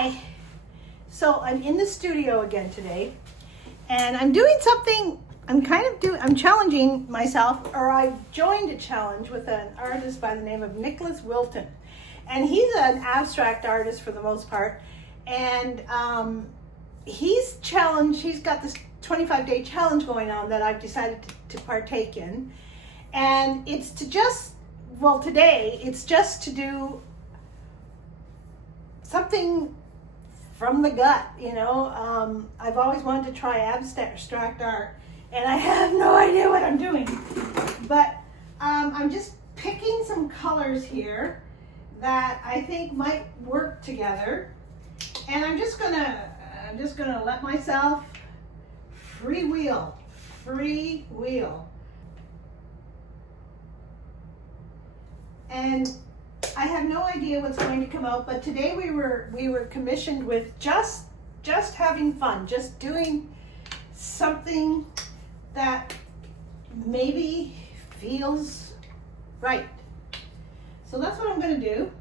Hi. So I'm in the studio again today, and I'm doing something. I'm challenging myself, or I've joined a challenge with an artist by the name of Nicholas Wilton, and he's an abstract artist for the most part, and he's got this 25-day challenge going on that I've decided to partake in, and it's to just, well, today it's just to do something from the gut, I've always wanted to try abstract art, and I have no idea what I'm doing. But I'm just picking some colors here that I think might work together, and I'm just gonna let myself freewheel. And I have no idea what's going to come out, but today we were commissioned with just having fun, just doing something that maybe feels right. So that's what I'm going to do.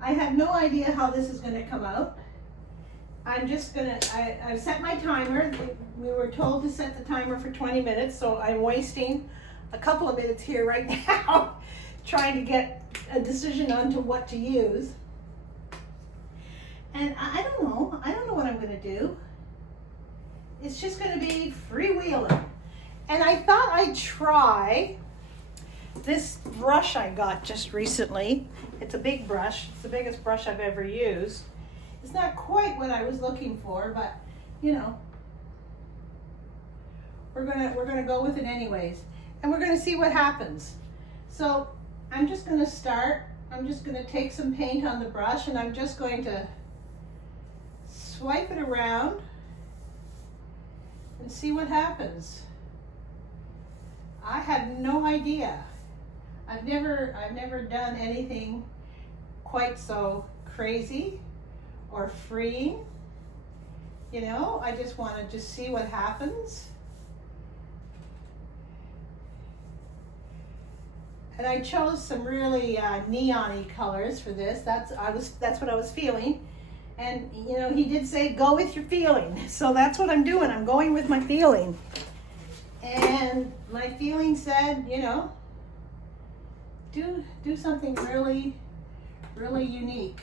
I have no idea how this is going to come out. I've set my timer. We were told to set the timer for 20 minutes, so I'm wasting a couple of minutes here right now trying to get a decision onto what to use. And I don't know what I'm going to do. It's just going to be freewheeling. And I thought I'd try this brush I got just recently. It's a big brush. It's the biggest brush I've ever used. It's not quite what I was looking for, but we're gonna go with it anyways, and we're gonna see what happens. So I'm just gonna start. I'm just gonna take some paint on the brush, and I'm just going to swipe it around and see what happens. I have no idea. I've never done anything quite so crazy or freeing. I just want to see what happens. And I chose some really neon-y colors for this. That's what I was feeling. And he did say go with your feeling. So that's what I'm doing. I'm going with my feeling. And my feeling said, do something really, really unique.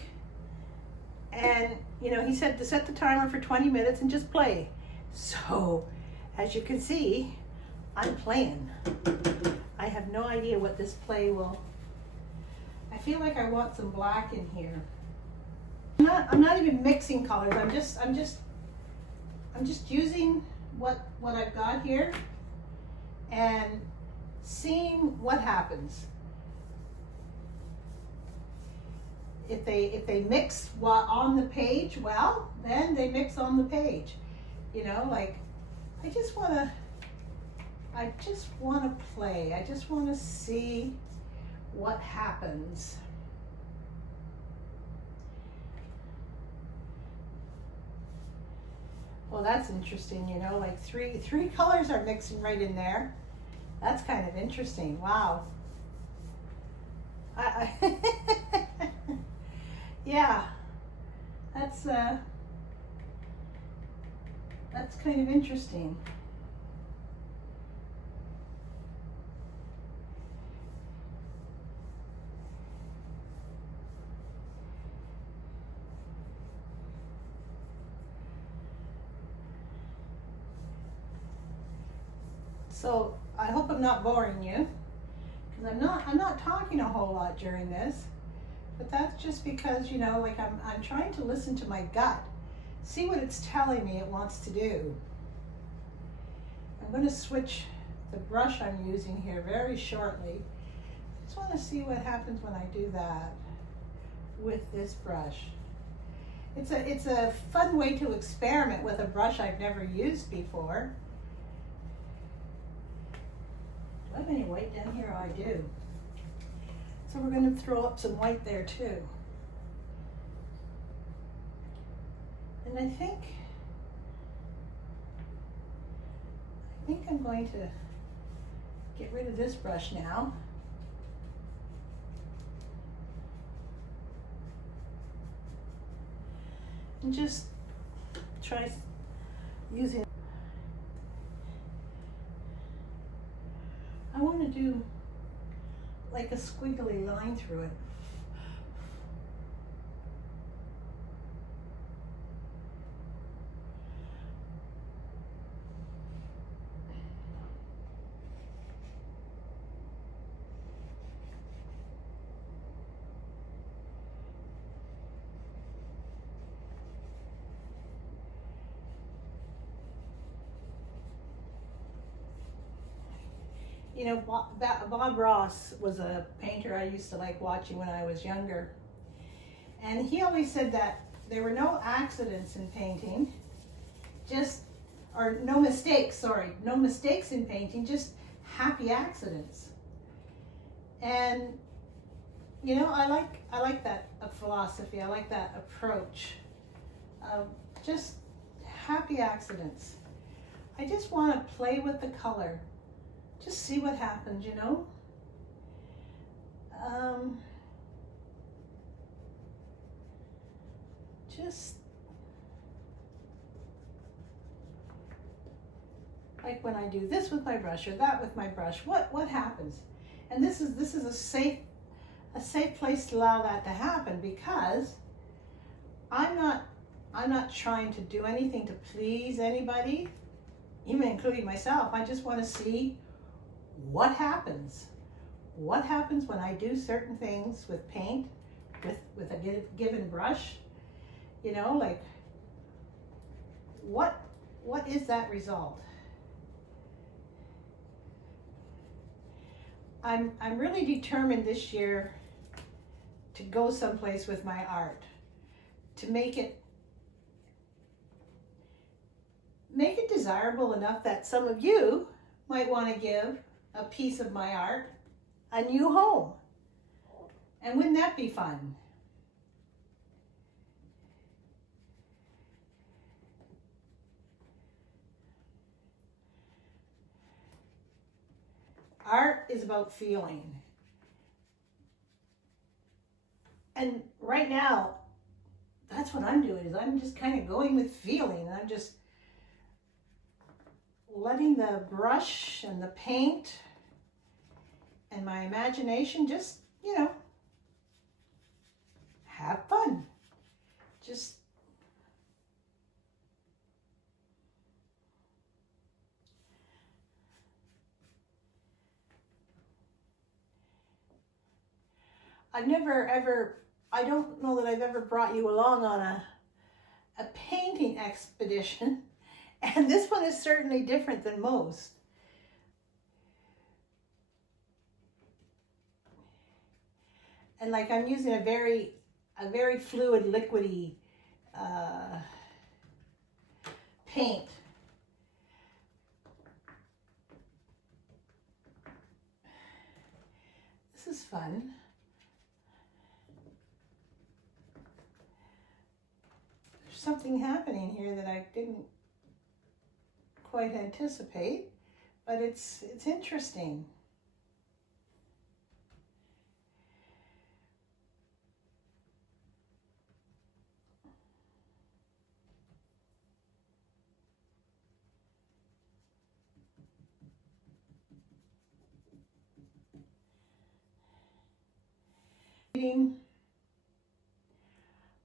And he said to set the timer for 20 minutes and just play. So as you can see, I'm playing. I have no idea what this play will. I feel like I want some black in here. I'm not even mixing colors. I'm just using what I've got here and seeing what happens. If they mix on the page, well, then they mix on the page. I just want to play. I just want to see what happens. Well, that's interesting, like three colors are mixing right in there. That's kind of interesting. Wow. Yeah, that's kind of interesting. So I hope I'm not boring you, because I'm not talking a whole lot during this, but that's just because I'm trying to listen to my gut, see what it's telling me it wants to do. I'm going to switch the brush I'm using here very shortly. I just want to see what happens when I do that with this brush. It's a fun way to experiment with a brush I've never used before. Do I have any white down here? Oh, I do. So we're going to throw up some white there too. And I think I'm going to get rid of this brush now. And just try using. I want to do like a squiggly line through it. You know, Bob Ross was a painter I used to like watching when I was younger. And he always said that there were no accidents in painting, or no mistakes in painting, just happy accidents. And, you know, I like that philosophy, I like that approach. Just happy accidents. I just want to play with the color. Just see what happens, you know? Just like when I do this with my brush or that with my brush, what happens? And this is a safe place to allow that to happen, because I'm not trying to do anything to please anybody, even including myself. I just want to see what happens. What happens when I do certain things with paint, with a given brush? You know, like what is that result? I'm really determined this year to go someplace with my art, to make it desirable enough that some of you might want to give a piece of my art a new home. And wouldn't that be fun? Art is about feeling. And right now, that's what I'm doing, is I'm just kind of going with feeling. I'm just letting the brush and the paint and my imagination just, you know, have fun. Just I don't know that I've ever brought you along on a painting expedition, and this one is certainly different than most. And like I'm using a very fluid, liquidy paint. This is fun. There's something happening here that I didn't quite anticipate, but it's interesting.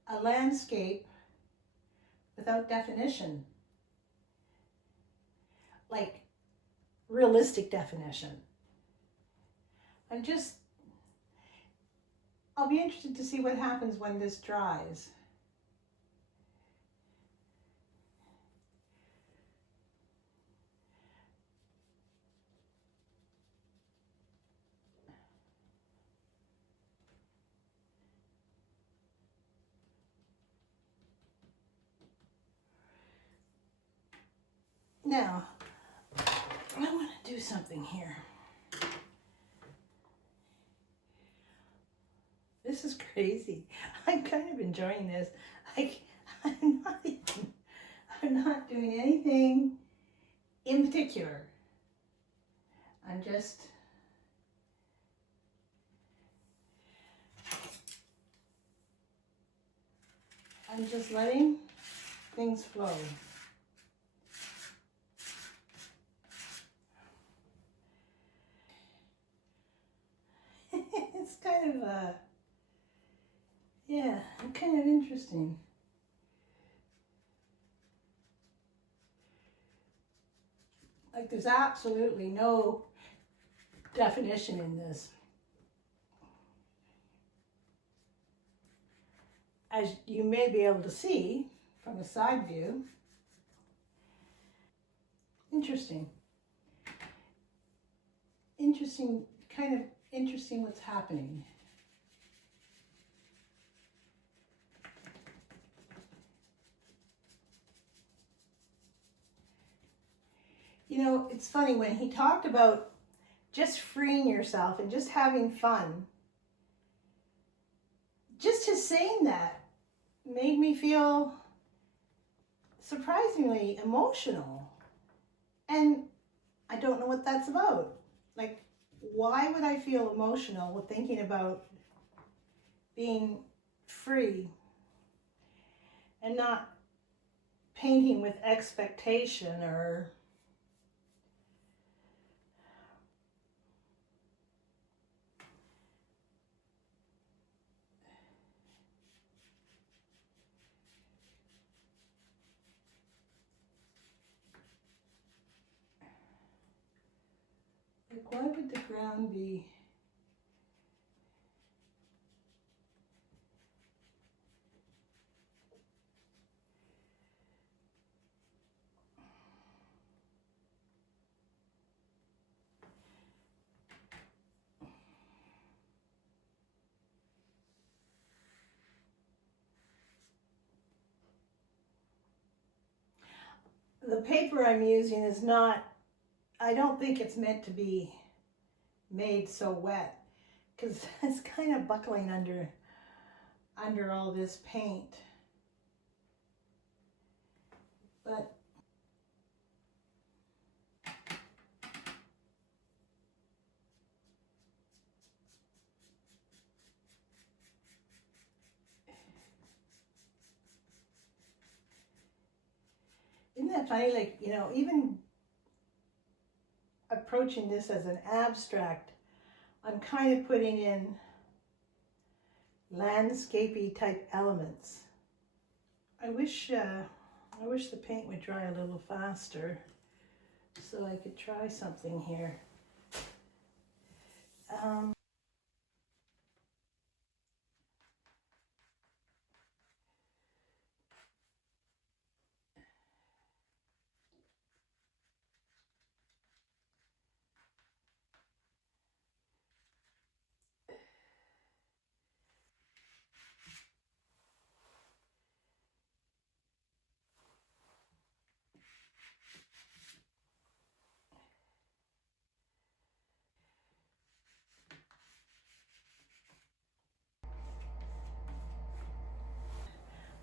A landscape without definition, like realistic definition. I'll be interested to see what happens when this dries. Now, I want to do something here. This is crazy. I'm kind of enjoying this. I'm not doing anything in particular. I'm just just letting things flow. It's kind of yeah, kind of interesting. Like there's absolutely no definition in this. As you may be able to see from a side view. Interesting. Kind of interesting what's happening. You know, it's funny when he talked about just freeing yourself and just having fun. Just his saying that made me feel surprisingly emotional. And I don't know what that's about. Like, why would I feel emotional with thinking about being free and not painting with expectation or like, why would the ground be the paper I'm using is not, I don't think it's meant to be made so wet because it's kind of buckling under all this paint. But isn't that funny? Like, you know, even approaching this as an abstract, I'm kind of putting in landscapey type elements. I wish the paint would dry a little faster so I could try something here.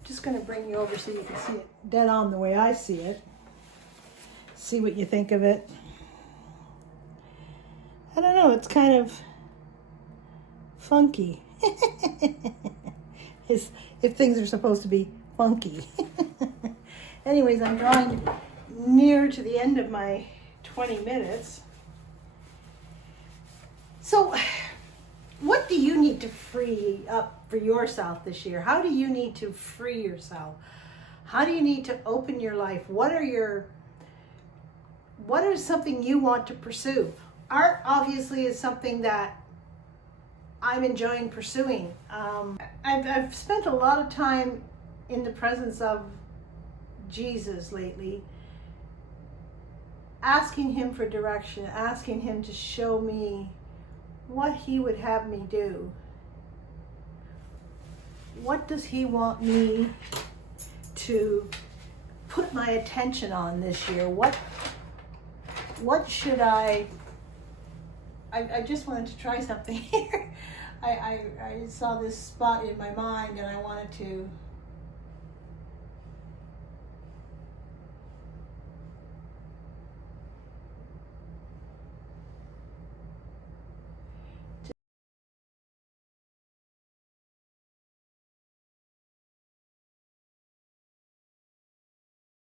Just going to bring you over so you can see it dead on the way I see it. See what you think of it. I don't know, it's kind of funky. If things are supposed to be funky. Anyways, I'm drawing near to the end of my 20 minutes. So, what do you need to free up for yourself this year? How do you need to free yourself? How do you need to open your life? What is something you want to pursue? Art obviously is something that I'm enjoying pursuing. I've spent a lot of time in the presence of Jesus lately, asking him for direction, asking him to show me what he would have me do. What does he want me to put my attention on this year? What should I just wanted to try something here. I saw this spot in my mind and I wanted to